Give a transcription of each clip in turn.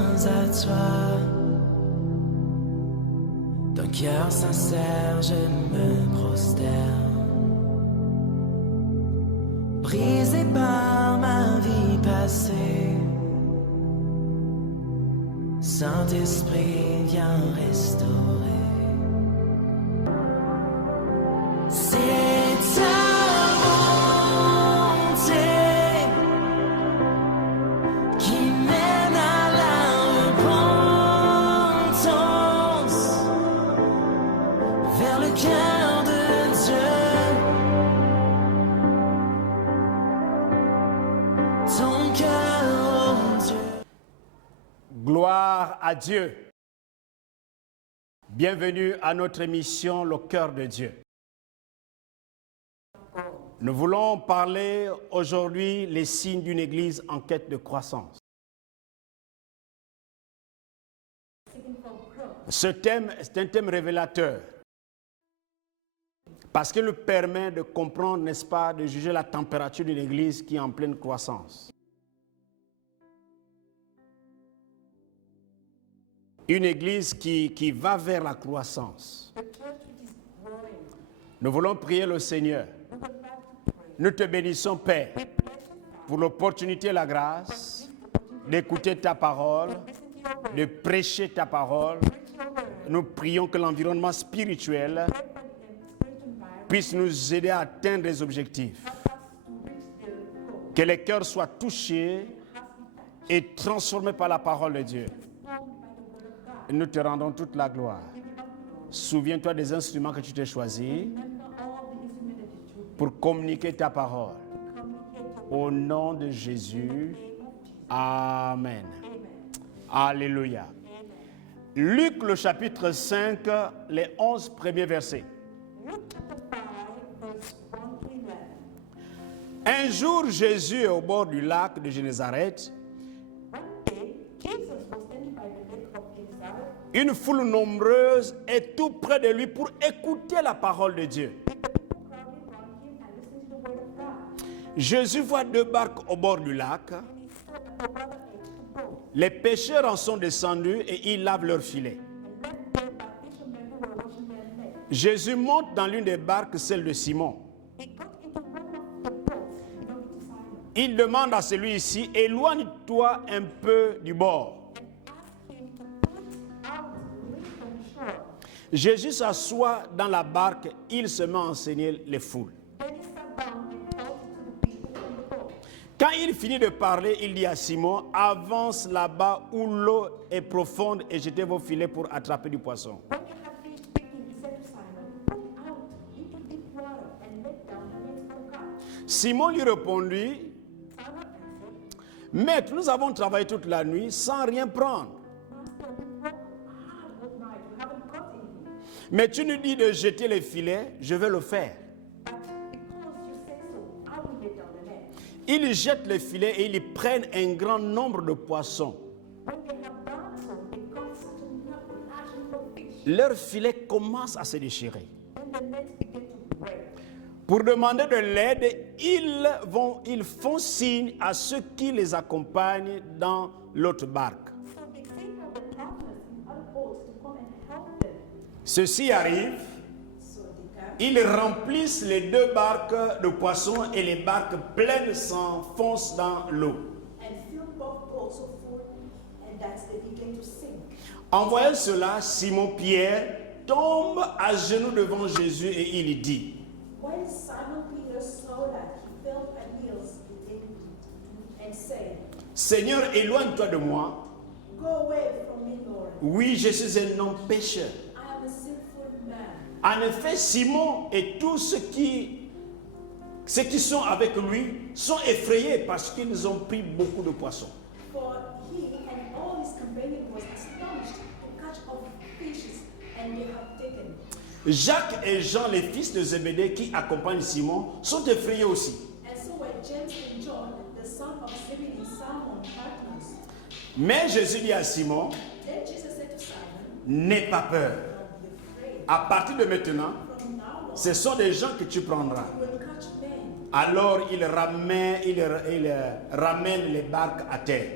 viens à toi. D'un cœur sincère, je me prosterne. Brisé par ma vie passée, Saint-Esprit, viens restaurer. C'est ta bonté qui mène à la repentance, vers le cœur de Dieu. Ton cœur, oh Dieu. Gloire à Dieu. Bienvenue à notre émission Le cœur de Dieu. Nous voulons parler aujourd'hui les signes d'une église en quête de croissance. Ce thème est un thème révélateur parce qu'il nous permet de comprendre, n'est-ce pas, de juger la température d'une église qui est en pleine croissance. Une église qui va vers la croissance. Nous voulons prier le Seigneur. Nous te bénissons, Père, pour l'opportunité et la grâce d'écouter ta parole, de prêcher ta parole. Nous prions que l'environnement spirituel puisse nous aider à atteindre les objectifs. Que les cœurs soient touchés et transformés par la parole de Dieu. Nous te rendons toute la gloire. Souviens-toi des instruments que tu t'es choisis pour communiquer ta parole. Au nom de Jésus, Amen. Alléluia. Luc, le chapitre 5, les 11 premiers versets. Un jour, Jésus est au bord du lac de Génézareth. Une foule nombreuse est tout près de lui pour écouter la parole de Dieu. Jésus voit deux barques au bord du lac. Les pêcheurs en sont descendus et ils lavent leurs filets. Jésus monte dans l'une des barques, celle de Simon. Il demande à celui-ci, éloigne-toi un peu du bord. Jésus s'assoit dans la barque, il se met à enseigner les foules. Quand il finit de parler, il dit à Simon, avance là-bas où l'eau est profonde et jetez vos filets pour attraper du poisson. Simon lui répondit, Maître, nous avons travaillé toute la nuit sans rien prendre. Mais tu nous dis de jeter les filets, je vais le faire. Ils jettent les filets et ils prennent un grand nombre de poissons. Leurs filets commencent à se déchirer. Pour demander de l'aide, ils font signe à ceux qui les accompagnent dans l'autre barque. Ceux-ci arrivent, ils remplissent les deux barques de poissons et les barques pleines s'enfoncent dans l'eau. En voyant cela, Simon-Pierre tombe à genoux devant Jésus et il dit, Seigneur, éloigne-toi de moi. Oui, je suis un homme pécheur. En effet, Simon et tous ceux qui sont avec lui sont effrayés parce qu'ils ont pris beaucoup de poissons. Jacques et Jean, les fils de Zébédée qui accompagnent Simon, sont effrayés aussi. Mais Jésus dit à Simon, n'aie pas peur. À partir de maintenant, ce sont des gens que tu prendras. Alors il ramène les barques à terre.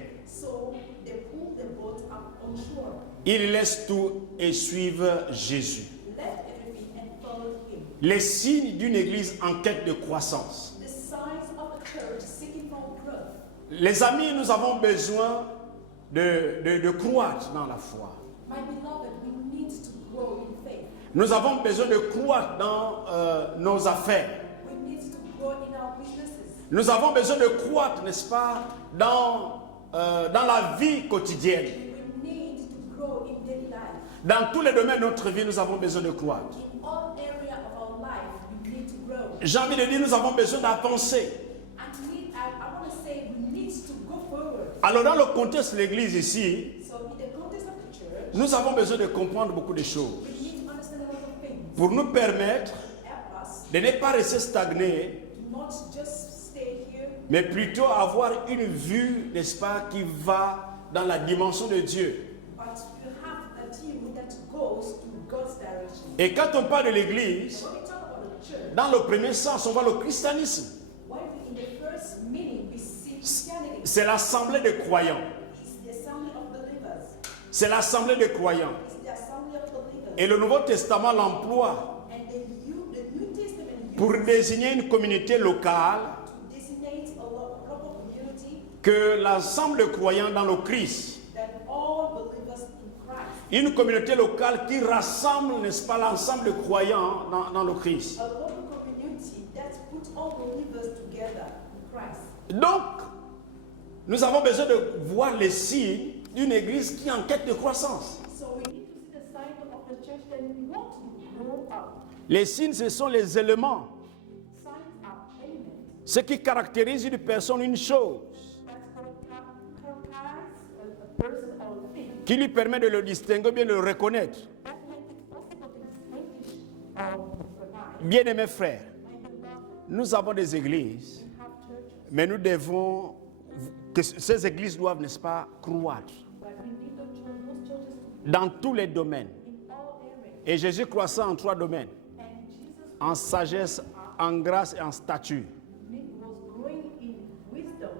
Ils laissent tout et suivent Jésus. left everything and followed him. Les signes d'une église en quête de croissance. The signs of a church seeking for growth. Les amis, nous avons besoin de croître dans la foi. My beloved, we need to grow in faith. Nous avons besoin de croître dans nos affaires. We need to grow in our businesses. Nous avons besoin de croître, n'est-ce pas, dans la vie quotidienne. We need to grow in daily life. Dans tous les domaines de notre vie, nous avons besoin de croître. In all areas of our life, we need to grow. J'ai envie de dire, nous avons besoin d'avancer. I want to say we need to go forward. Alors, dans le contexte de l'église ici, So in the context of the church, nous avons besoin de comprendre beaucoup de choses we need to understand a lot of things. pour nous permettre Help us de ne pas rester stagnés, to not just stay here, mais plutôt avoir une vue, n'est-ce pas, qui va dans la dimension de Dieu. but to have a view that goes to God's direction. Et quand on parle de l'église, When we talk about the church, dans le premier sens, on voit le christianisme. when in the first meaning we see Christianity, C'est l'assemblée des croyants. it's the assembly of believers. C'est l'assemblée des croyants. It's the assembly of believers. Et le Nouveau Testament l'emploie And the New Testament pour uses désigner une communauté locale to designate a local community que l'ensemble de croyants dans le Christ. that all believers in Christ. Une communauté locale qui rassemble, n'est-ce pas, l'ensemble de croyants dans le Christ. A local community that puts all believers together in Christ. Donc, nous avons besoin de voir les signes d'une église qui est en quête de croissance. So we need to see the sign of the church that we want to grow up. Les signes, ce sont les éléments, Signs are elements ce qui caractérise une personne, une chose, that characterize a person or a thing qui lui permet de le distinguer, bien de le reconnaître. that makes it possible to distinguish or recognize. Bien-aimés frères, nous avons des églises, We have churches, mais nous devons, que ces églises doivent, n'est-ce pas, croître but we need those churches dans tous les domaines. in all areas. Et Jésus croissait en 3 domaines, And Jesus en sagesse, en grâce et en stature. was growing in wisdom,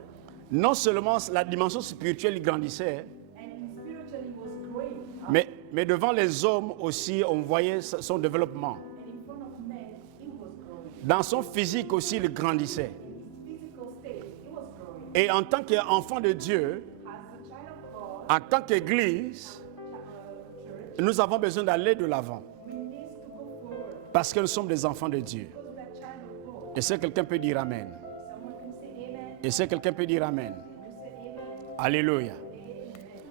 Non seulement la dimension spirituelle il grandissait, and spiritually was growing up, mais devant les hommes aussi, on voyait son développement. and in front of men, he was growing. Dans son physique aussi, il grandissait. In his physical state, he was growing. Et en tant qu'enfant de Dieu, As a child of God, en tant qu'Église, church, nous avons besoin d'aller de l'avant. we need to go forward Parce que nous sommes des enfants de Dieu. because we are child of God. Et si quelqu'un peut dire Amen. Someone can say amen. Et si quelqu'un peut dire Amen. You say amen. Alléluia.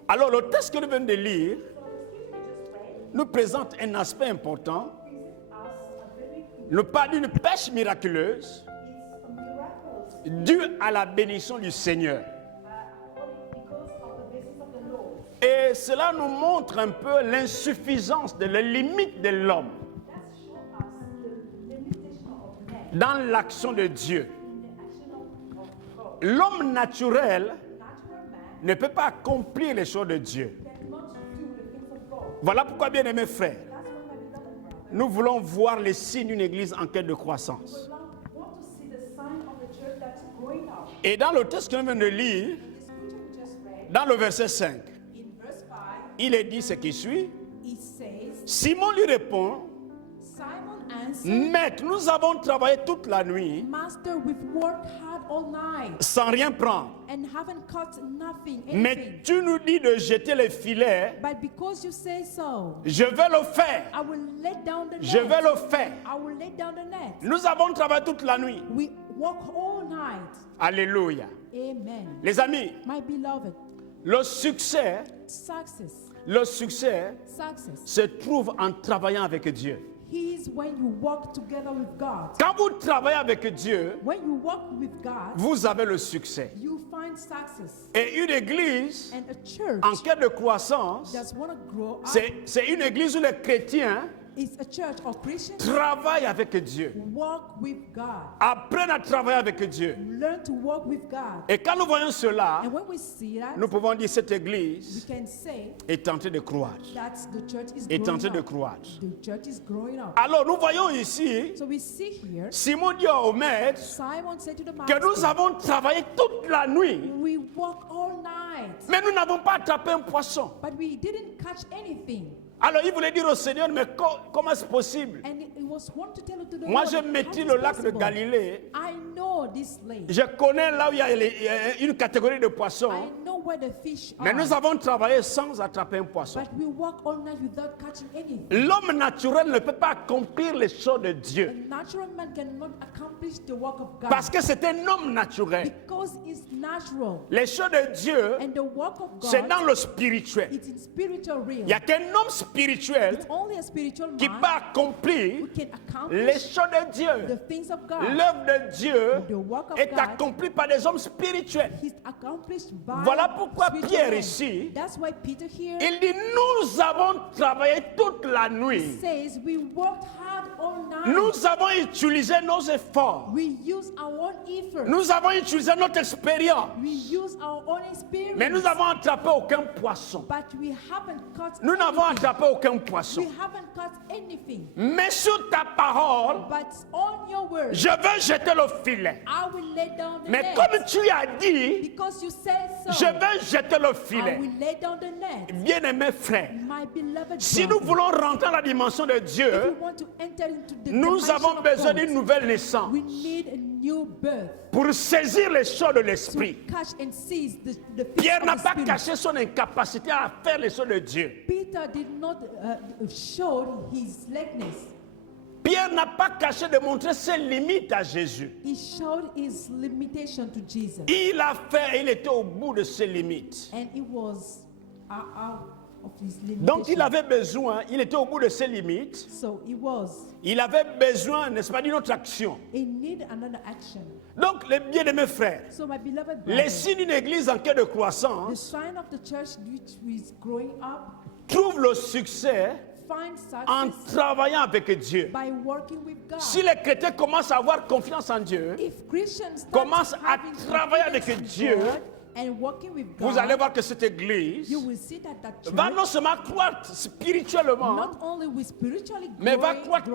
Alors le texte que nous venons de lire So the scripture we just read nous présente un aspect important. presents us a very Nous parle d'une pêche miraculeuse it's a miraculous due à la bénédiction du Seigneur. because of the blessings of the Lord. Et cela nous montre un peu l'insuffisance de la limite de l'homme That shows us the limitation of man dans l'action de Dieu. in the action of God. L'homme naturel Natural man ne peut pas accomplir les choses de Dieu. cannot do the things of God. Voilà pourquoi, bien aimés frères, That's why, my beloved brother, nous voulons voir les signes d'une église en quête de croissance. we want to see the sign of the church that's growing up. Et dans le texte que nous venons de lire, The scripture we just read, dans le verset 5, in verse 5, il est dit ce qui suit. it says, Simon lui répond, Simon answered, Maître, nous avons travaillé toute la nuit Master, we've worked hard all night sans rien prendre. and haven't caught nothing, Mais anything. tu nous dis de jeter les filets. But because you say so, Je vais le faire. I will let down the Je net. vais le faire. I will let down the net. Nous avons travaillé toute la nuit. We work all night. Alléluia. Amen. Les amis, My beloved, le succès success se trouve en travaillant avec Dieu. is when you work together with God. Quand vous travaillez avec Dieu, When you work with God, vous avez le succès. you find success. Et une église And a church en quête de croissance, that want to grow up c'est une église où les chrétiens is a church of Christians travaillent avec Dieu. walk with God. Apprennent à travailler avec Dieu. Learn to walk with God. Et quand nous voyons cela, And when we see that, nous pouvons dire cette we église can say est en train de croître. that the church is Est en growing train de up. croître. The church is growing up. Alors nous voyons ici, So we see here, Simon dit au maître Simon said to the que nous master, avons travaillé toute la nuit we walk all night night, Mais nous n'avons pas attrapé un poisson. but we didn't catch anything. Alors il voulait dire au Seigneur, mais comment est-ce possible? And it was one to tell to the Moi, Lord, je "How maîtrise is le lac de possible? Galilée. I know this lake. Je connais là où il y a une catégorie de poissons. I know where the fish Mais are. nous avons travaillé sans attraper un poisson. But we walk all night without catching anything. L'homme naturel ne peut pas accomplir les choses de A Dieu. natural man cannot accomplish the work of God Parce que c'est un homme naturel. because it's natural. Les choses de Dieu, And the work of c'est God, dans le spirituel. it's in spiritual realm. Il n'y a qu'un homme spirituel It's only a spiritual qui man peut accomplir who can les accomplish choses de the Dieu. things of God. L'œuvre de Dieu The work of est God accomplie par des hommes spirituels. He's accomplished by Voilà pourquoi spiritual Pierre men. ici, That's why Peter here il dit, nous avons travaillé toute la nuit. says we worked hard all night. Nous avons utilisé nos efforts. We use our own effort. Nous avons utilisé notre expérience. We use our own experience. Mais nous n'avons attrapé aucun poisson. But we haven't caught Nous n'avons anything. attrapé aucun poisson. We haven't caught anything. Mais sur ta parole, But on your word, je veux jeter le filet. I will lay down the Mais net. comme tu as dit, Because you said so. je veux jeter le I filet. will lay down the net. Bien-aimés frères, My beloved si nous brother, voulons rentrer dans la dimension de if we Dieu, want to enter into the nous dimension avons of besoin God, d'une nouvelle naissance we need a new birth pour saisir les choses de to l'esprit. catch and seize the things Pierre of n'a the pas Spirit. caché son incapacité à faire les choses de Dieu. Peter did not show his likeness. Pierre n'a pas caché de montrer ses limites à Jésus. He showed his limitation to Jesus. Il a fait, il était au bout de ses limites. And it was out of his limitation. Donc il avait besoin, il était au bout de ses limites. So it was Il avait besoin, n'est-ce pas, d'une autre action. in need another action. Donc les bien-aimés frères, So my beloved les brother, signes d'une église en quête de the croissance sign of the church which is growing up trouvent le succès find en success travaillant avec Dieu. by working with God. Si les chrétiens commencent à avoir confiance en Dieu, If Christians start commence à having travailler confidence avec in Dieu, God and working with God, vous allez voir que cette église you will see that that church va non seulement croître spirituellement, not only will spiritually mais va grow, croître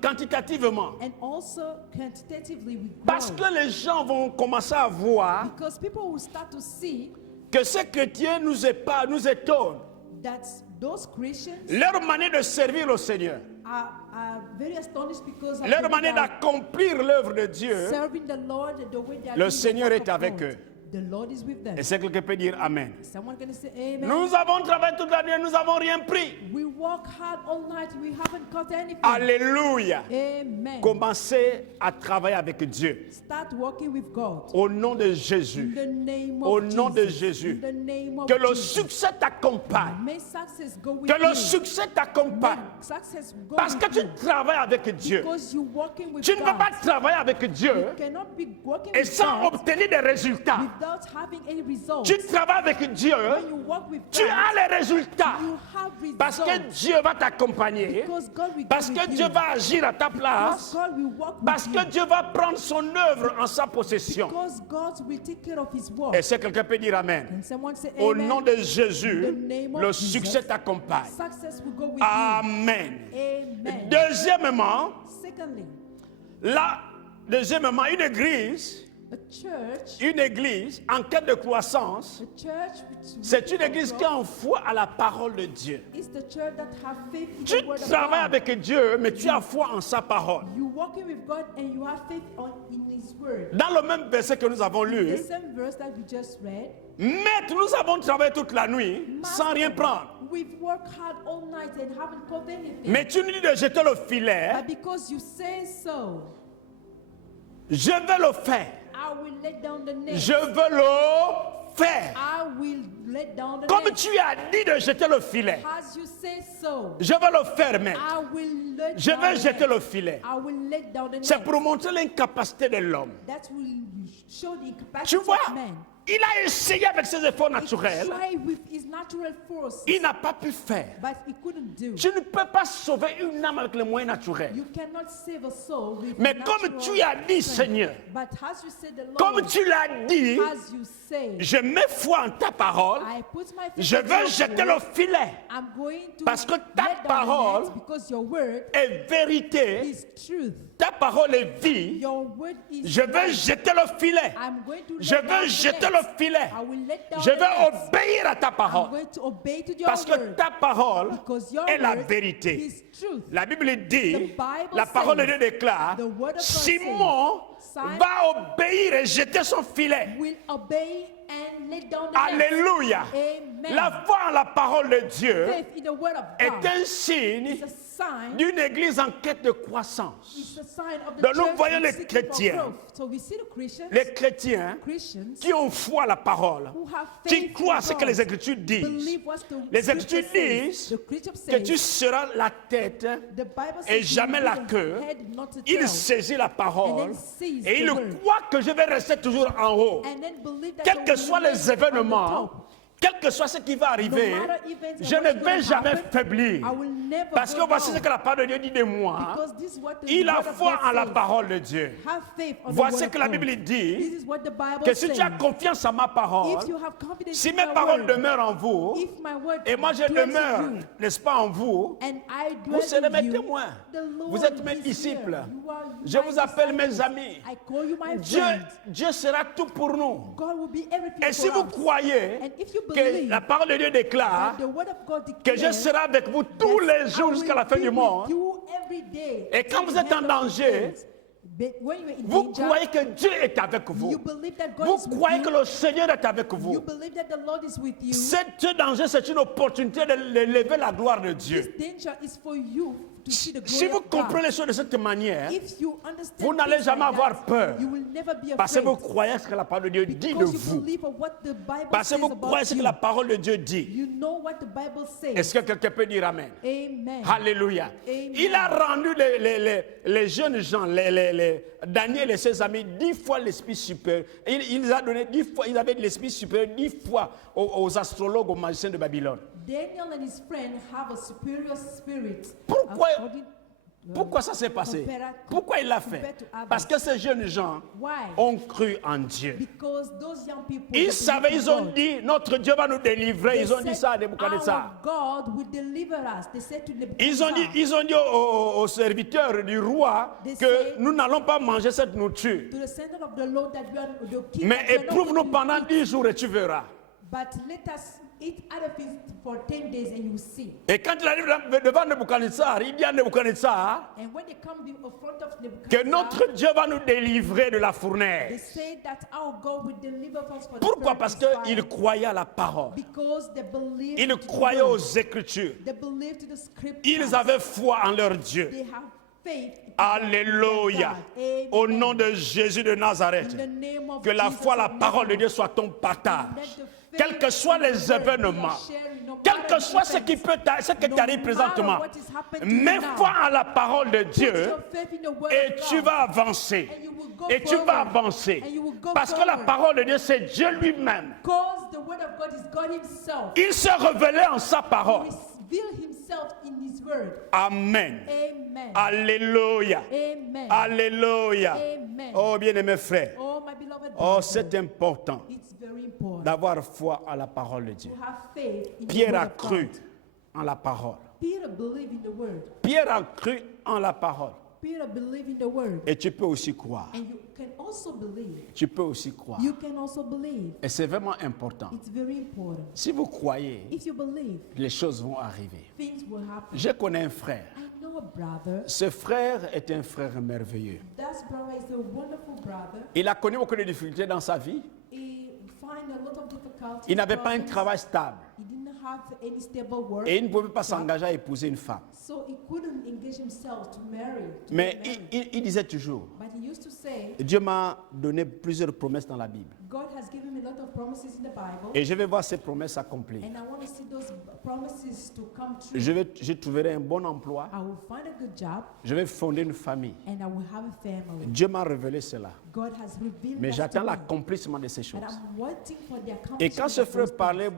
quantitativement. and also quantitatively will grow. Parce que les gens vont commencer à voir Because people will start to see que ces chrétiens nous étonnent. that those Christians Leur manière de servir le Seigneur, are very astonished because of leur the way manière they are d'accomplir l'œuvre de Dieu, serving the Lord, the way they are le doing the Seigneur work est of avec God. eux. The Lord is with them. Et c'est quelqu'un peut dire Amen. Someone gonna say amen. Nous avons travaillé toute la nuit, nous n'avons rien pris. We work hard all night, we haven't caught anything. Alléluia. Amen. Commencez à travailler avec Dieu. Start working with God. Au nom de In Jésus. the name Au of nom de Jesus. Jésus. In the name of Que le Jesus. succès t'accompagne. May success go with Que le you. succès t'accompagne. May success go Parce que with tu you. travailles avec Dieu. Because you're working with Tu ne peux God. pas travailler avec Dieu You cannot be working et with sans God obtenir des résultats. without having any results. Tu travailles avec Dieu, When you work with tu God, as les résultats. you have results. Parce que Dieu va t'accompagner. Because God will Parce go que with Dieu you. va agir à ta Because place. God will work Parce with que you. Dieu va prendre son œuvre en sa possession. Because God will take care of His work. Et si quelqu'un peut dire Amen. And someone say Au amen. nom de Jésus, In the name of le Jesus. succès t'accompagne. Success will go with Amen. you. Amen. Deuxièmement, Secondly, une église en quête de croissance, a church which c'est une église qui a en foi à la parole de Dieu. is the church that have faith in Tu the word of travailles God. avec Dieu, mais tu as foi en sa parole. You walking with God and you have faith in His word. Dans le même verset que nous avons The lu, same verse that we just read. Maître, nous avons travaillé toute la nuit sans rien prendre. We've worked hard all night and haven't caught anything. Mais tu nous dis de jeter le filet, But because you say so, je vais le faire. I will let down the net. Je veux le faire. I will let down the Comme net. tu as dit de jeter le filet, As you say so, je vais le faire, maître. I will let Je down vais the jeter net. le filet. I will let down the C'est net. pour montrer l'incapacité de l'homme. That will show the Tu capacity vois, of man. il a essayé avec ses efforts He naturels. tried with his natural force, Il n'a pas pu faire. but he couldn't do. Tu ne peux pas sauver une âme avec les moyens naturels. You cannot save a soul with Mais natural comme tu as dit, strength. Seigneur, But as you said, the Lord, comme tu l'as dit, as you say, je mets foi en ta parole. I put my faith Je in veux your jeter word. le filet. I'm going to Parce que ta let down the parole net because your word est vérité. is truth. Ta parole est vie. Your word is Je veux life. jeter le filet. I'm going to Je let down veux the jeter net. le filet. I will let down Je the vais nets. obéir à ta I'm parole. going to obey to your Parce que word. ta parole Because your est la word vérité. is truth. La Bible dit, The Bible la parole de says, Dieu déclare, the word of God Simon says, Simon va obéir et jeter son filet. Will obey and let down the nets. Alléluia. Amen. La foi en la parole de Dieu Faith in the word of est God un signe is a sign. d'une église en quête de croissance. It's a sign of the Donc nous church voyons les seeking for chrétiens. growth. So we see the Christians, Les chrétiens Christians qui ont foi à la parole, who have qui faith croient in à ce que God, les Écritures disent. believe what the Les scripture Écritures says. disent The scripture que tu says, seras la tête the Bible et says jamais you la will be queue. the head, not the Il tail. saisit la parole And then seize et il the word. croit que je vais rester toujours en haut. And then believe that Quels you que will soient remain les on the événements, top. quel que soit ce qui va arriver, No matter events and je ne what's vais gonna jamais happen, faiblir. I will never Parce que go voici down. ce que la parole de Dieu dit de moi. Because this is what the Il a word of foi God en la says. parole de Dieu. Have faith on the Voici word ce que of la God. Bible dit, This is what the Bible que si says. tu as confiance en ma parole, If you have confidence si in mes my paroles word, demeurent en vous, if my word et moi je dwells demeure, in you, n'est-ce pas, en vous, and I vous dwell serez in mes you, témoins. the Lord Vous êtes mes is disciples. here. You are Je my vous appelle mes disciples. amis. I call you my Dieu, friend. Dieu sera tout pour nous. God will be everything Et si for vous us. croyez And if you que believe la parole de Dieu déclare that the word of God que je declares serai avec vous tous that les I jours will jusqu'à la fin be du with monde, you every day et quand until vous the êtes en end of the danger, days. But when you're in vous danger, croyez que Dieu est avec you vous. believe that God Vous is with croyez you. que le Seigneur est avec You vous. believe that the Lord is with you. Ce danger, c'est une opportunité de lever la gloire de This Dieu. danger is for you to see the glory Si vous of God. comprenez les choses de cette manière, If you understand vous n'allez things jamais like avoir that, peur. you will never be Parce que afraid. vous croyez ce que la parole de Dieu dit de Because you vous. believe of what the Bible Parce que says vous about croyez ce que you. la parole de Dieu dit. You know what the Bible says. Est-ce que quelqu'un peut dire Amen? Amen. Alléluia. Amen. Il a rendu les jeunes gens, Daniel et ses amis, 10 fois l'esprit supérieur. Il les a donné 10 fois, ils avaient l'esprit supérieur 10 fois aux astrologues, aux magiciens de Babylone. Daniel and his friend have a superior spirit. Pourquoi- according- Pourquoi ça s'est passé? Compared- Pourquoi il l'a fait? compared to others. Parce que ces jeunes gens Why? ont cru en Dieu. Because those young people, Ils they savaient, believe ils in ont God. dit, notre Dieu va nous délivrer. They Ils ont dit said, ça à Nebuchadnezzar. our God will deliver us. They said to Ils ont Nebuchadnezzar, dit aux serviteurs du roi They que say- nous n'allons pas manger cette nourriture. to the center of the Lord that we are the king. Mais that we are not éprouve-nous going to pendant eat, 10 jours et tu verras. But let us eat other things for 10 days and you will see. Et quand il arrive devant Nebuchadnezzar, il dit à Nebuchadnezzar And when they come in front of que Nebuchadnezzar, notre Dieu va nous délivrer de la they fournaise. say that our God will deliver us from Pourquoi? the Parce furnace qu'ils fire. croyaient à la parole. Because they believed Ils to the croyaient word. aux Écritures. They believed to the scriptures. Ils avaient foi en leur Dieu. They have faith in Alléluia. their God. Au Amen. nom de Jésus de Nazareth. In the name of Que la Jesus foi, la of parole de Nazareth. Dieu soit ton Let partage. the Quels faith que soient in the les word be your événements, sharing, no quel matter que soit ce the qui events. peut ce qui No t'arrive matter présentement, what is happening to you mets now. foi en la parole de Put Dieu your faith in the word et of tu God. vas avancer. And you will go Et tu vas forward. avancer. And you will go Parce que la forward. parole de Dieu, c'est Dieu lui-même. Because the word of God is God himself. Il se révélait en sa parole. He revealed himself in his word. Amen. Amen. Alléluia. Amen. Alléluia. Amen. Oh, bien-aimés frères. Oh, my beloved Oh, brother, c'est important it's very important d'avoir foi à la parole de Dieu. to have faith in the Pierre word a of cru God. en la parole. Peter believed in the word. Pierre a cru en la parole. Peter believed in the word. Et tu peux aussi croire. And you can also believe. Tu peux aussi croire. You can also believe. Et c'est vraiment important. It's very important. Si vous croyez, If you believe, les choses vont arriver. things will happen. Je connais un frère. I know a brother. Ce frère est un frère merveilleux. That brother is a wonderful brother. Il a connu beaucoup de difficultés dans sa vie. He find a lot of difficulties. Il n'avait pas un problems. travail stable. He didn't have any stable work. Et il ne pouvait pas s'engager à épouser une femme. So he couldn't engage himself to marry. to Mais get married. il disait toujours, But he used to say, Dieu m'a donné plusieurs promesses dans la Bible. God has given me a lot of promises in the Bible. Et je vais voir ces promesses accomplies. And I want to see those promises to come true. Je trouverai un bon emploi. I will find a good job Je vais fonder une famille. and I will have a family. Dieu m'a révélé cela. God has revealed Mais that j'attends to me. l'accomplissement de ces And choses. I'm waiting for the Et quand accomplishment ce of frère those things. parlait,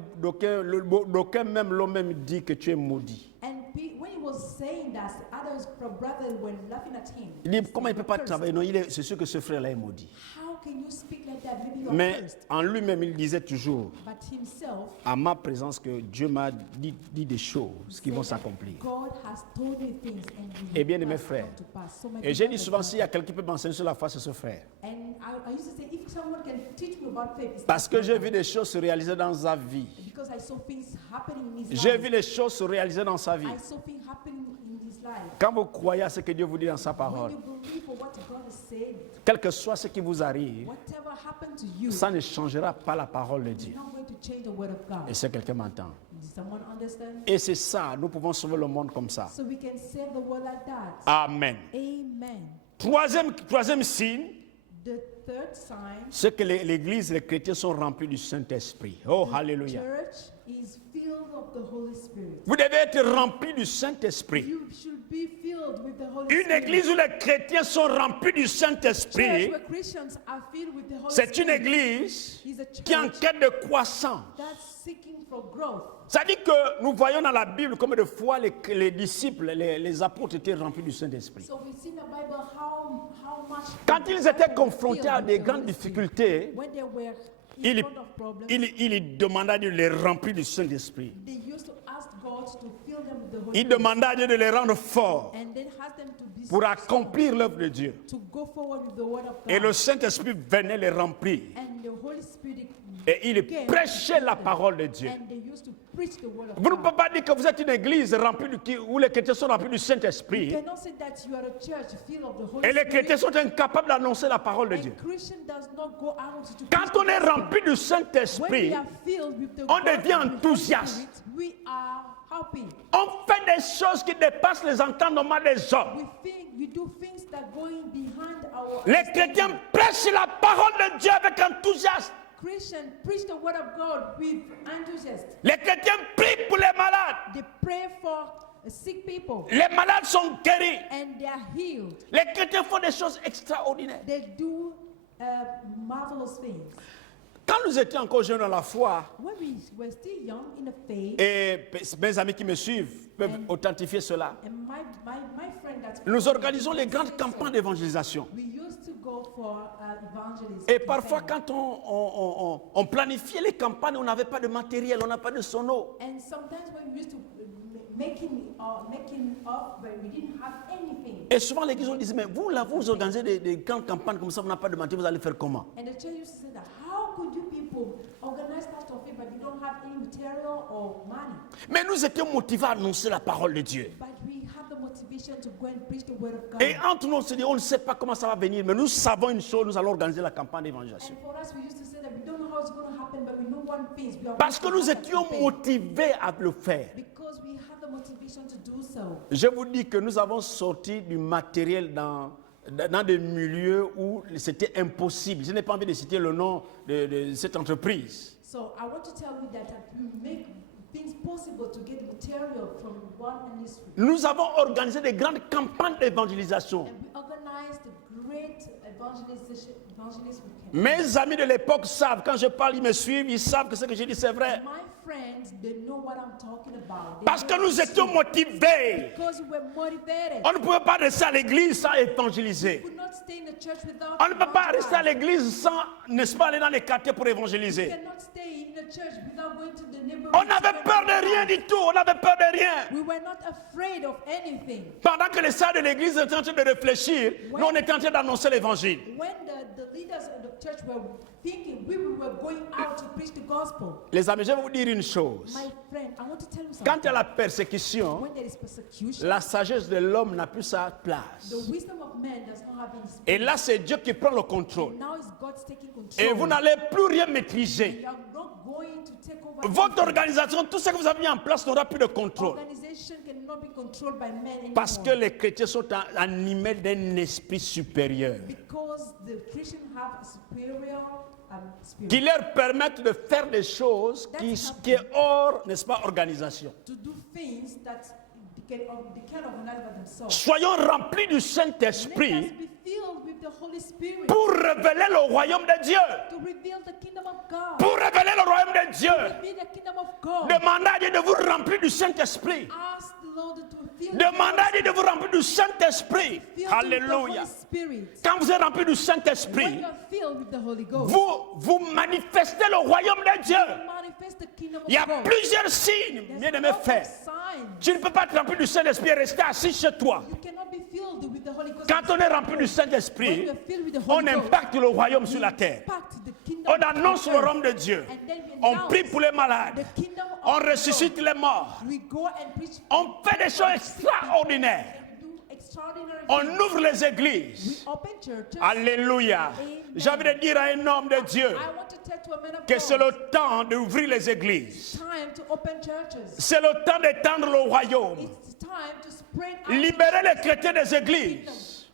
d'aucuns même l'ont même dit que tu es maudit. And when he was saying that, others, brothers were laughing at him. Il dit, comment il ne peut pas Cursed. travailler? Non, c'est sûr que ce frère-là est maudit. How can you speak like that? Maybe you are Mais cursed. en lui-même, il disait toujours, But himself à ma présence, que Dieu m'a dit des choses qui vont said that s'accomplir. God has told me things and Eh bien, will mes come frères, to pass. So my et j'ai dit beloved souvent, s'il y a brothers, quelqu'un qui peut m'enseigner sur la foi, c'est ce frère. and I used to say, if someone can teach me about faith, it's Parce that que j'ai brother. vu des choses se réaliser dans sa vie. Because I saw things happening in his J'ai life. vu les choses se réaliser dans sa vie. I saw things happening in his life. Quand vous croyez à ce que Dieu vous dit dans sa When parole, you believe for what God has said, quel que soit ce qui vous arrive, whatever happened to you, ça ne changera pas la parole de Dieu. you're not going to change the word of God. Et si quelqu'un m'entend. Does someone understand? Et c'est ça, nous pouvons sauver le monde comme ça. So we can save the world like that. Amen. Amen. Troisième signe, The third sign, c'est que l'Église, les chrétiens sont remplis du Saint-Esprit. Oh, alléluia. church is filled of the Holy Spirit. Vous devez être remplis du Saint-Esprit. You should be filled with the Holy Une Spirit. église où les chrétiens sont remplis du Church Saint-Esprit, where Christians are filled with the Holy c'est une Spirit église is a qui est en church quête de croissance. that's seeking for growth. Ça dit que nous voyons dans la Bible combien de fois les disciples, les apôtres étaient remplis du Saint-Esprit. So we see in the Bible how much Quand ils étaient confrontés à filled des with the grandes Holy Spirit. difficultés, When they were in il front of problems, demanda à Dieu de les remplir du Saint-Esprit. they used to ask God to fill them with the Holy Il Spirit demanda à Dieu de les rendre forts and then ask them to be pour strong, accomplir l'œuvre de Dieu. to go forward with the word of God. Et le Saint-Esprit venait les remplir. And the Holy Spirit Et il came prêchait la them, parole de Dieu. and they used to preach the word of Vous ne God. pouvez pas dire que vous êtes une église remplie où les chrétiens sont remplis du You Saint-Esprit cannot say that you are a church filled of the Holy et les chrétiens Spirit. sont incapables d'annoncer la parole de Dieu. And Christian does not go out to Quand preach on est the gospel. rempli du When we Saint-Esprit, are filled with the on word devient of the Holy enthousiaste. Spirit, we are happy. on fait des choses qui dépassent les entendements des hommes. We do things that are going behind our Les understanding. chrétiens prêchent la parole de Dieu avec enthousiasme. Christians preach the word of God with enthusiasm. Les chrétiens prient pour les malades. They pray for sick people Les malades sont guéris. and they are healed. Les chrétiens font des choses extraordinaires. They do marvelous things. Quand nous étions encore jeunes dans la foi, When we were still young in the faith, et mes amis qui me suivent peuvent authentifier cela, and my friend that's nous organisons les grandes campagnes d'évangélisation. we used to go for evangelism. Et parfois, quand on planifiait les campagnes, on n'avait pas de matériel, on n'a pas de sono. And sometimes when we used to making up, but we didn't have anything. Et souvent, l'église, on disait, mais vous, là, vous organisez des grandes campagnes comme ça, vous n'avez pas de matériel, vous allez faire comment? And the church used to say that, how could you people organize that of it, but you don't have any material or money? Mais nous étions motivés à annoncer la parole de Dieu. But we have the motivation to go and preach the word of God. Et entre nous, on se dit, on ne sait pas comment ça va venir, mais nous savons une chose, nous allons organiser la campagne d'évangélisation. And for us, we used to say that we don't know how it's going to happen, but we know one thing. We are Parce que going nous to have étions faith. motivés à le faire. Because we have the motivation to do so. Je vous dis que nous avons sorti du matériel dans des milieux où c'était impossible. Je n'ai pas envie de citer le nom de cette entreprise. So I want to tell you that we make things possible to get material from one ministry. Nous avons organisé des grandes campagnes d'évangélisation. And we organized a great evangelism weekend. Mes amis de l'époque savent, quand je parle, ils me suivent, ils savent que ce que je dis c'est vrai. My friends, they know what I'm talking about. They Parce que know nous it's étions true. motivés. Because we were motivated. On ne pouvait pas rester à l'église sans We évangéliser. could not stay in the church without On ne peut pas rester à evangelizing. l'église sans, n'est-ce pas, aller dans les quartiers pour We évangéliser. cannot stay in the church without going to the neighborhood. On n'avait peur de rien du tout, on n'avait peur de rien. We were not afraid of anything. Pendant que les saints de l'église étaient en train de réfléchir, nous on était en train d'annoncer l'évangile. When the leaders of the church were thinking, we were going out to preach the gospel. Les amis, je vais vous dire une chose. My friend, I want to tell you Quand something. il y a la persécution, When there is persecution, la sagesse de l'homme n'a plus sa place. the wisdom of man does not have any Et space. là, c'est Dieu qui prend le contrôle. Now is God's taking Et control. vous n'allez plus rien maîtriser. You are not going to take over. Votre anything. organisation, tout ce que vous avez mis en place n'aura plus de contrôle. Organization cannot be controlled by men anymore. Parce que les chrétiens sont animés d'un esprit supérieur Because the Christians have a superior spirit qui leur permettent de faire des choses qui est hors, n'est-ce pas, organisation. to do things that they can organize by themselves. Soyons remplis du Let us Saint-Esprit be filled with the Holy Spirit pour révéler le royaume de Dieu. to reveal the kingdom of God. Pour révéler le royaume de Dieu. Reveal the kingdom of God. Demandez à Dieu de vous remplir du Saint-Esprit. Ask the Lord to fill filled Demandez à Dieu de vous remplir du Saint-Esprit. with the Holy Alléluia. Spirit. Quand vous êtes rempli du When Saint-Esprit, you're filled with the Holy Ghost, vous manifestez le royaume de Dieu. you manifest the kingdom of Il y a God. plusieurs signes, There's bien-aimés lots of frères. signs. Tu ne peux pas te remplir du Saint-Esprit et rester assis chez toi. You cannot be filled with the Holy Ghost. Quand on est rempli du When Saint-Esprit, you're filled with the on Holy Ghost, impacte le royaume sur la terre. impact the kingdom On of annonce the le earth. royaume de Dieu. And then we On announce prie pour les malades. the kingdom of On God. ressuscite les morts. We go and preach. On fait des choses extraordinaires. Do extraordinary On things. ouvre les We églises. open churches. Alléluia. J'ai envie de dire à un homme de Dieu I want to tell to a man of que c'est God, le temps d'ouvrir les églises. time to open churches. C'est le temps d'étendre le royaume. It's time to spread out. Libérez les chrétiens des églises.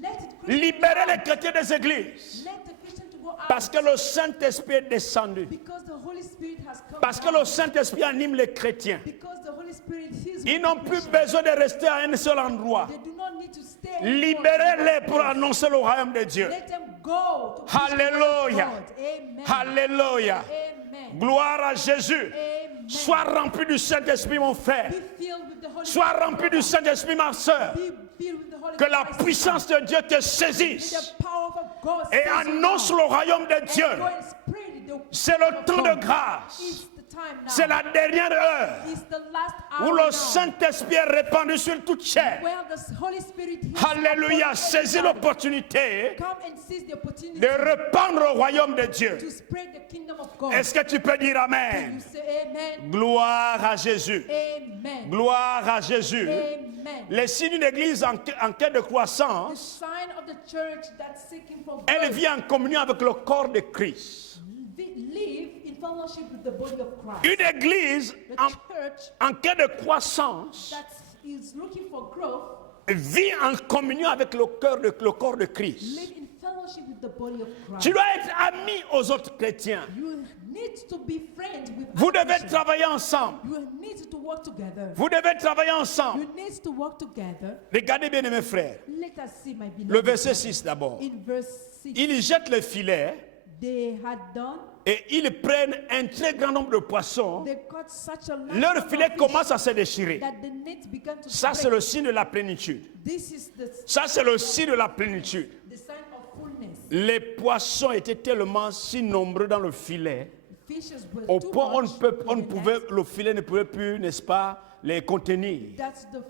Let it Libérez les chrétiens des églises. Let the Christian to go out. Parce que le Saint-Esprit est descendu. Because the Holy Spirit has come Parce que down. le Saint-Esprit anime les chrétiens. Because the Holy Spirit is Ils n'ont plus besoin de rester à un seul endroit. They do not need to stay. Libérez-les pour annoncer le royaume de Dieu. Let them go to preach the word of Alléluia. God. Amen. Alléluia. Amen. Gloire à Jésus. Amen. Sois rempli du Saint-Esprit, mon frère. Be filled with the Holy Sois Spirit. rempli du Saint-Esprit, ma soeur. Be filled with the Holy Que la Spirit. puissance de Dieu te May saisisse the power of God et seize you annonce now. le royaume de And Dieu. go and spread the C'est word le of temps God. de grâce. It's the time now. C'est la dernière heure It's the last où hour le now. Saint-Esprit est répandu sur toute chair. Where the Holy Spirit is Alléluia. upon Saisis everybody. l'opportunité Come and seize the opportunity de répandre le royaume de Dieu. to spread the kingdom of God. Est-ce que tu peux dire Can you Amen? say amen? Gloire à Jésus. Amen. Gloire à Jésus. Amen. Les signes d'une église en quête de The croissance, sign of the church that's seeking for elle growth vit en communion avec le corps de Christ. live in fellowship with the body of Christ. Une église The church en quête de croissance that is looking for growth vit en communion avec le corps de Christ. live in fellowship with the body of Christ. Tu dois être ami aux autres chrétiens. You need to be friends with Vous other devez Christians. travailler ensemble. You need to work together. Vous devez travailler ensemble. You need to work together. Regardez bien mes frères. Let us see, my beloved. Le verset brothers. 6 d'abord. In verse 6, Ils jettent le filet they had done, et ils prennent un très grand nombre de poissons. they caught such a large Leur number filet of fish commence à se déchirer. that the net began to Ça, c'est break. le signe de la plénitude. This is Ça, c'est le signe de la plénitude. the sign of fullness. Les poissons étaient tellement si nombreux dans le filet, Fishes were au too point où much on in ne the pouvait, net. le filet ne pouvait plus, n'est-ce pas, les contenir. That's the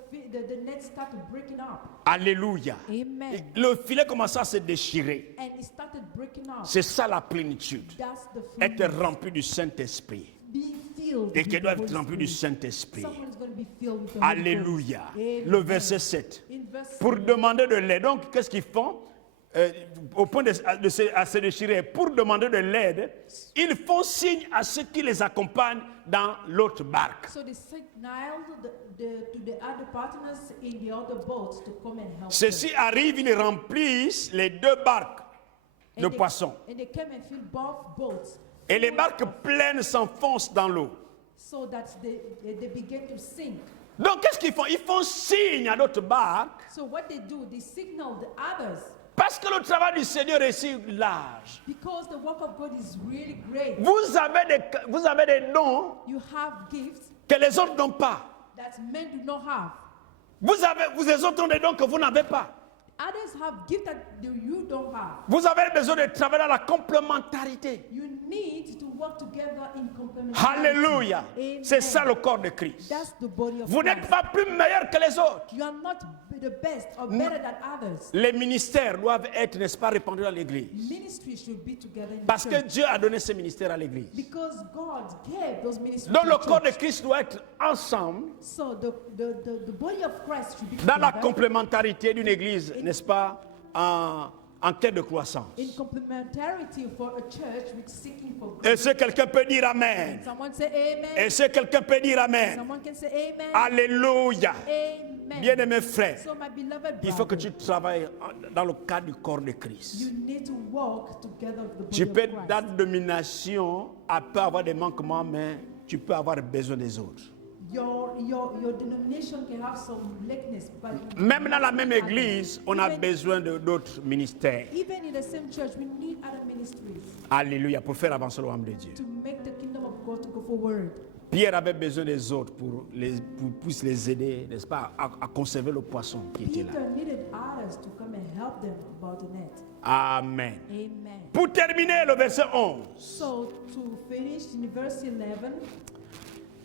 net started breaking up. Alléluia. Amen. Et le filet commença à se déchirer. And it started breaking up. C'est ça la plénitude. That's the Être fullness. rempli du Saint-Esprit. Being filled Et with qui the doit Holy être rempli du Spirit. Saint-Esprit. Someone's going to be filled with the Holy Alléluia. Ghost. Amen. Le verset 7. In verse Pour 7, demander de l'aide. Donc, qu'est-ce qu'ils font? Au point à se déchirer. Pour demander de l'aide, ils font signe à ceux qui les accompagnent dans l'autre barque. so they signaled to the other partners in the other boats to come and help them. Ceux-ci arrivent, ils remplissent les deux barques de And they- poissons. And they came and filled both boats. Et les full barques of- pleines s'enfoncent dans l'eau. So that they began to sink. Donc, qu'est-ce qu'ils font? Ils font signe à d'autres barques So what they do, they signal the others parce que le travail du Seigneur est si large. because the work of God is really great. Vous avez des dons You have gifts que les autres n'ont pas. that men do not have. Vous les autres ont des dons que vous n'avez pas. Others have gifts that you don't have. Vous avez besoin de travailler dans la complémentarité. You need to work together in complementarity. Alléluia. Amen. C'est ça le corps de Christ. That's the body of Vous Christ. n'êtes pas plus meilleur que les autres. You are not the best or better than others. Les ministères doivent être, n'est-ce pas, répandus dans l'église. Ministry should be together in Parce the que church. Dieu a donné ces ministères à l'église. Because God gave those ministries Donc to le the corps de church. Christ doit être ensemble So the body of Christ should be dans la together complémentarité d'une église, n'est-ce pas, en quête de croissance. in complementarity for a church which is seeking for growth. Est-ce que quelqu'un peut dire Amen? Someone say amen. Est-ce que quelqu'un peut dire Amen? Someone can say amen. Alléluia. Amen. Bien-aimés frères, So my beloved il faut que brother, tu travailles dans le cadre du corps de Christ. you need to walk together with the body Tu peux of être Christ. dans la domination, peut avoir des manquements, mais tu peux avoir besoin des autres. Your denomination can have some lackness, but Même dans la même église, on a Even- besoin d'autres ministères. Even in the same church, we need other ministries Alléluia, pour faire avancer le royaume de Dieu. to make the kingdom of God to go forward. Pierre avait besoin des autres pour les aider, n'est-ce pas, à conserver le poisson qui était là. Peter needed others to come and help them about the net. Amen. Amen. Pour terminer, le verset 11. So to finish in verse 11,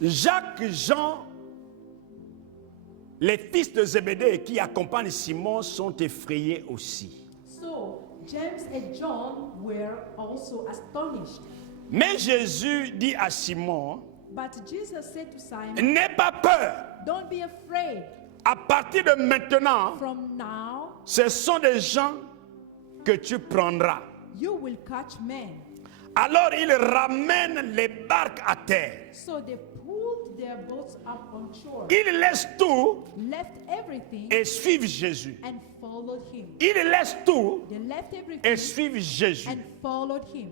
Jacques, Jean, les fils de Zébédée qui accompagnent Simon sont effrayés aussi. so James and John were also astonished. Mais Jésus dit à Simon, But Jesus said to Simon, n'aie pas peur. don't be afraid. À partir de maintenant, From now, ce sont des gens que tu prendras. you will catch men. Alors il ramène les barques à terre. So they pulled their boats up on shore, Il laisse tout left everything, et suivent Jésus. and followed him. Il laisse tout They left et everything suivent Jésus. and followed him.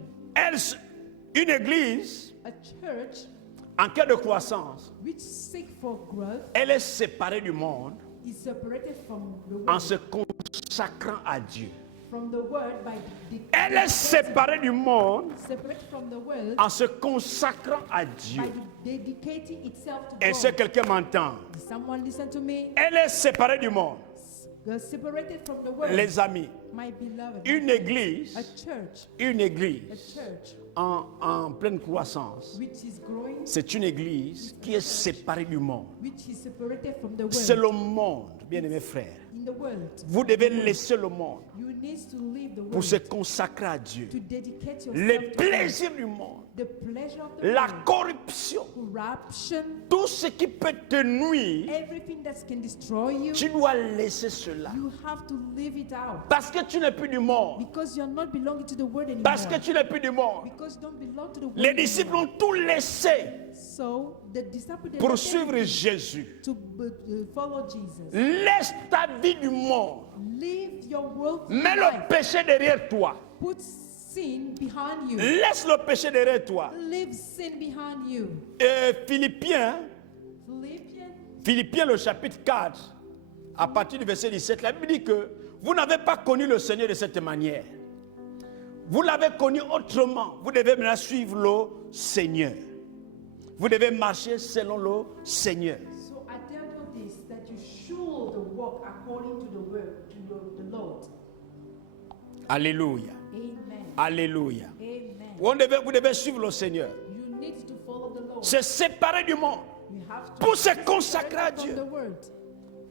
Une église A church en quête de croissance, which seek for growth elle est séparée du monde is separated from the en world, se consacrant à Dieu. from the word by Elle est séparée du monde separate from the world en se consacrant à Dieu. by dedicating itself to Est-ce que God. quelqu'un m'entend? Did someone listen to me? Elle est séparée du monde. Separated from the world, Les amis, my beloved. une église, A church en pleine croissance, which is growing, c'est une église qui est séparée du monde. which is separated from the C'est world. le monde, bien-aimés frères. In the world, Vous devez laisser le monde you need to leave the pour se world consacrer à Dieu. to dedicate Les yourself to God. plaisirs du monde, The pleasure of the la world, corruption, corruption, tout ce qui peut te nuire, everything that can destroy you, tu dois laisser cela. you have to leave it out. Parce que tu n'es plus du monde. Because you're not belonging to the world anymore. Parce que tu n'es plus du monde. Because you don't belong to the world Les disciples anymore. ont tout laissé So the disciples they pour left suivre everything Jésus. to follow Jesus. Laisse ta vie du monde. Leave your worldly Mets le life. péché derrière toi. Put sin behind you. Laisse le péché derrière toi. Leave sin behind you. Philippiens, le chapitre 4, à partir du verset 17, la Bible dit que vous n'avez pas connu le Seigneur de cette manière. Vous l'avez connu autrement. Vous devez maintenant suivre le Seigneur. Vous devez marcher selon le Seigneur. So I tell you this, that you should walk according to the word, to the Lord. Alléluia. Amen. Alléluia. Amen. Vous devez suivre le Seigneur. You need to follow the Lord. Se séparer du monde. You have to Pour se consacrer à separate Dieu. from the world,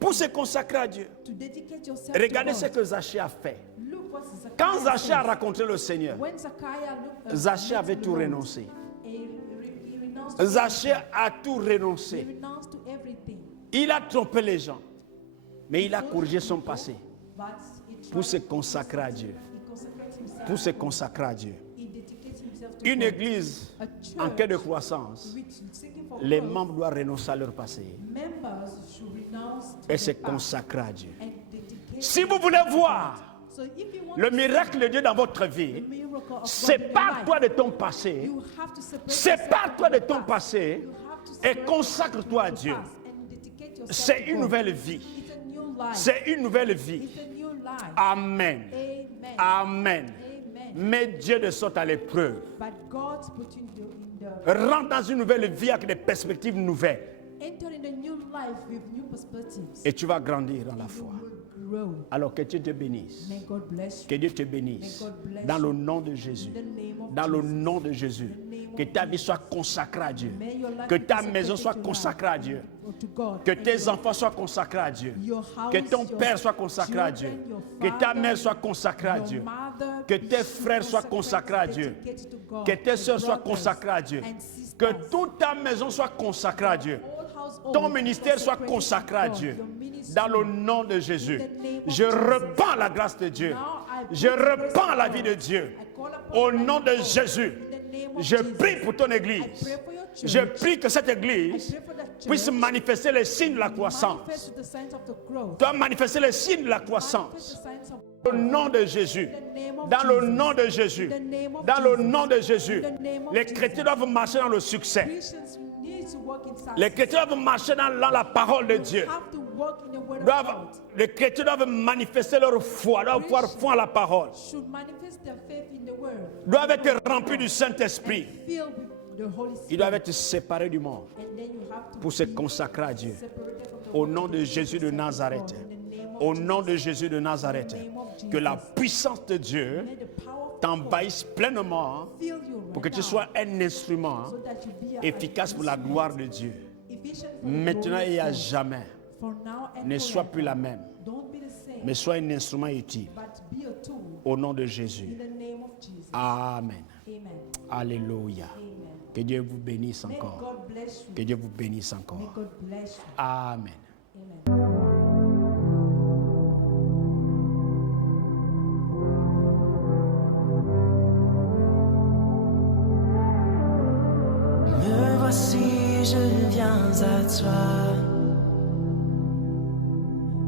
Pour se consacrer à Dieu. to dedicate yourself Regardez to ce God. que Zaché a fait. Look what Zacchaeus Quand Zaché a says. rencontré le Seigneur, When Zacchaeus looked Zaché met avait the tout Lord, renoncé. he renounced to Zaché everything. a tout He renoncé. renounced to everything. Il a trompé les gens. Mais il a corrigé son passé But he pour tried se to consacrer à Dieu. he consecrates himself Pour se to God. consacrer à Dieu. He dedicates himself to Une God. église A en quête de church croissance, which seeking for les growth, membres doivent renoncer à leur passé members should renounce to et se their past consacrer à Dieu. and dedicate Si vous voulez voir So if you want le to miracle de Dieu dans votre see vie, the miracle of God in your sépare-toi life, de ton passé, you have to separate sépare-toi de yourself ton from the passé past. You have to et separate consacre-toi à yourself Dieu. from the past and dedicate yourself C'est to une God. nouvelle vie. It's a new life. C'est une nouvelle vie. It's a new life. Amen. Amen. Amen. Amen. Mais Dieu de sorte à l'épreuve. But God put you in the Rentre dans une nouvelle vie avec des perspectives nouvelles. enter in a new life with new perspectives. Et tu vas grandir dans la You foi. will grow. Alors que Dieu te bénisse. May God bless you. Que Dieu te bénisse. Dans le nom de Jésus. In the name of Dans le Jesus. nom de Jésus. Que ta vie soit consacrée à Dieu. May your life Que be ta consecrated maison soit to consacrée à Dieu. to God. Que And tes enfants soient consacrés à Dieu. your house, Que ton your père soit consacré à Dieu. children, your Que ta father, mère soit consacrée à your Dieu. mother Que be tes frères soient consecrated, consacrés à Dieu. dedicated to God, Que tes your sœurs soient brothers consacrées à Dieu. and sisters. Que toute ta maison soit consacrée à Dieu. All household Ton ministère soit consecrated to consacré à God. Dieu. Your ministry. Dans le nom de Jésus. In the name of Je Jesus. repends la grâce de Dieu. Now I Je put the grace repends of la God. vie de Dieu. I call upon Au the nom life de of God. Jésus. In the name of Je Jesus. prie pour ton I église. pray for your church. Je prie que cette I église pray for the church. puisse manifester les signes de la croissance. Manifest the signs of the growth. Doit manifester les signes de la Manifest croissance. the signs of Au nom de Jésus. In the name of Dans le Jesus. nom de Jésus. In the name of Dans le Jesus. nom de Jésus. In the name of Les Jesus. chrétiens doivent marcher dans le succès. Christians need to walk in success. Les chrétiens doivent marcher dans la parole de You Dieu. have to walk in the word of God. Les chrétiens doivent manifester leur foi, doivent avoir foi en la parole. Should manifest their faith in the word. Doivent être remplis du Saint-Esprit. Filled with the Holy Ils Spirit. doivent être séparés du monde And then you have to pour se consacrer à Dieu. separate from the Au world nom de Jésus de Nazareth. Au nom de Jésus de Nazareth. Que la puissance de Dieu Let the power of God t'envahisse pleinement fill you pour que right tu now, sois un instrument so that you be efficace pour la gloire de Dieu. efficient for the Maintenant glory et of à God. jamais. For now and Ne sois forever. plus la même, Don't be the same, mais sois un instrument utile. but be a tool Au nom de in Jésus. the name of Jesus. Amen. Amen. Alléluia. Amen. Que Dieu vous bénisse May encore. God bless you. Que Dieu vous bénisse May encore. God bless you. Amen. Amen. Me voici, je viens à toi.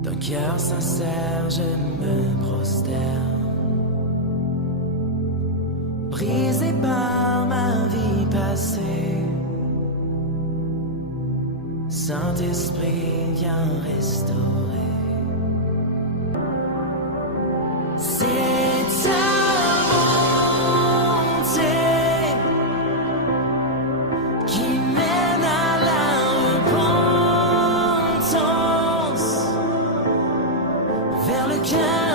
D'un cœur sincère, je me prosterne. Brisé par ma vie passée, Saint-Esprit, viens restaurer. C'est ta bonté qui mène à la repentance vers le cœur.